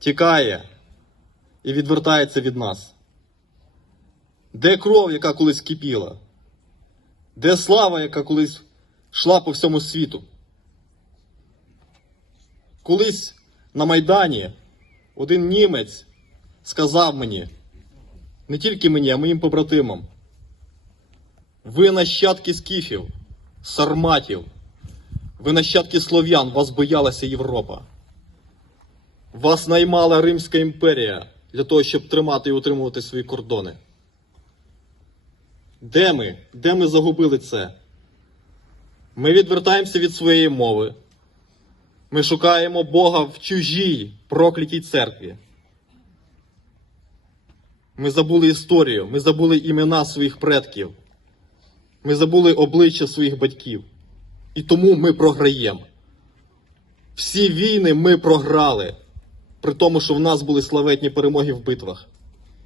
тікає і відвертається від нас? Де кров, яка колись кипіла? Де слава, яка колись йшла по всьому світу? Колись на Майдані один німець сказав мені, не тільки мені, а моїм побратимам, ви нащадки скіфів, сарматів, ви нащадки слов'ян, вас боялася Європа. Вас наймала Римська імперія для того, щоб тримати і утримувати свої кордони. Де ми? Де ми загубили це? Ми відвертаємося від своєї мови. Ми шукаємо Бога в чужій проклятій церкві. Ми забули історію, ми забули імена своїх предків. Ми забули обличчя своїх батьків. І тому ми програємо. Всі війни ми програли, при тому, що в нас були славетні перемоги в битвах.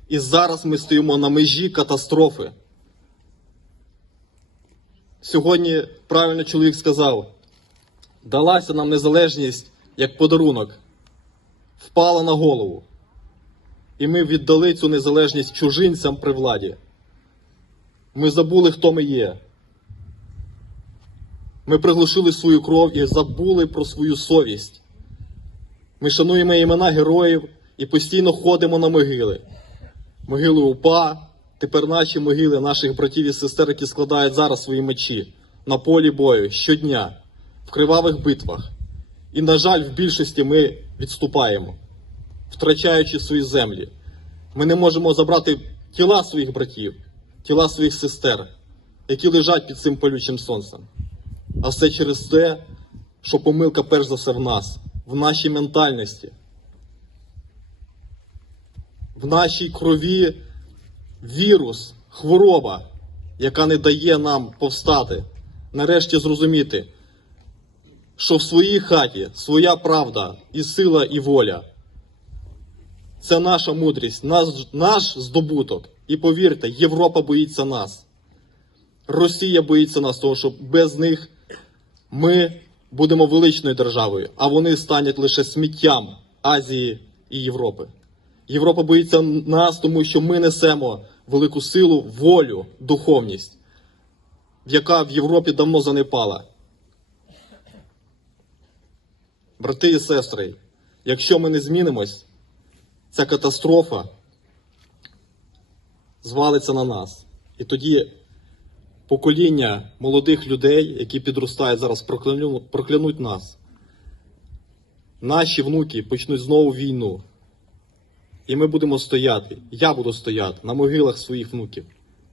І зараз ми стоїмо на межі катастрофи. Сьогодні правильно чоловік сказав: далася нам незалежність як подарунок, впала на голову. І ми віддали цю незалежність чужинцям при владі. Ми забули, хто ми є. Ми приглушили свою кров і забули про свою совість. Ми шануємо імена героїв і постійно ходимо на могили. Могили УПА, тепер наші могили наших братів і сестер, які складають зараз свої мечі на полі бою щодня, в кривавих битвах. І, на жаль, в більшості ми відступаємо, втрачаючи свої землі. Ми не можемо забрати тіла своїх братів, тіла своїх сестер, які лежать під цим палючим сонцем. А все через те, що помилка перш за все в нас, в нашій ментальності, в нашій крові вірус, хвороба, яка не дає нам повстати, нарешті зрозуміти, що в своїй хаті своя правда і сила, і воля. Це наша мудрість, наш, наш здобуток. І повірте, Європа боїться нас. Росія боїться нас, того, що без них ми будемо величною державою, а вони стануть лише сміттям Азії і Європи. Європа боїться нас, тому що ми несемо велику силу, волю, духовність, яка в Європі давно занепала. Брати і сестри, якщо ми не змінимось, ця катастрофа звалиться на нас. І тоді покоління молодих людей, які підростають зараз, прокляну- проклянуть нас. Наші внуки почнуть знову війну. І ми будемо стояти. Я буду стояти на могилах своїх внуків.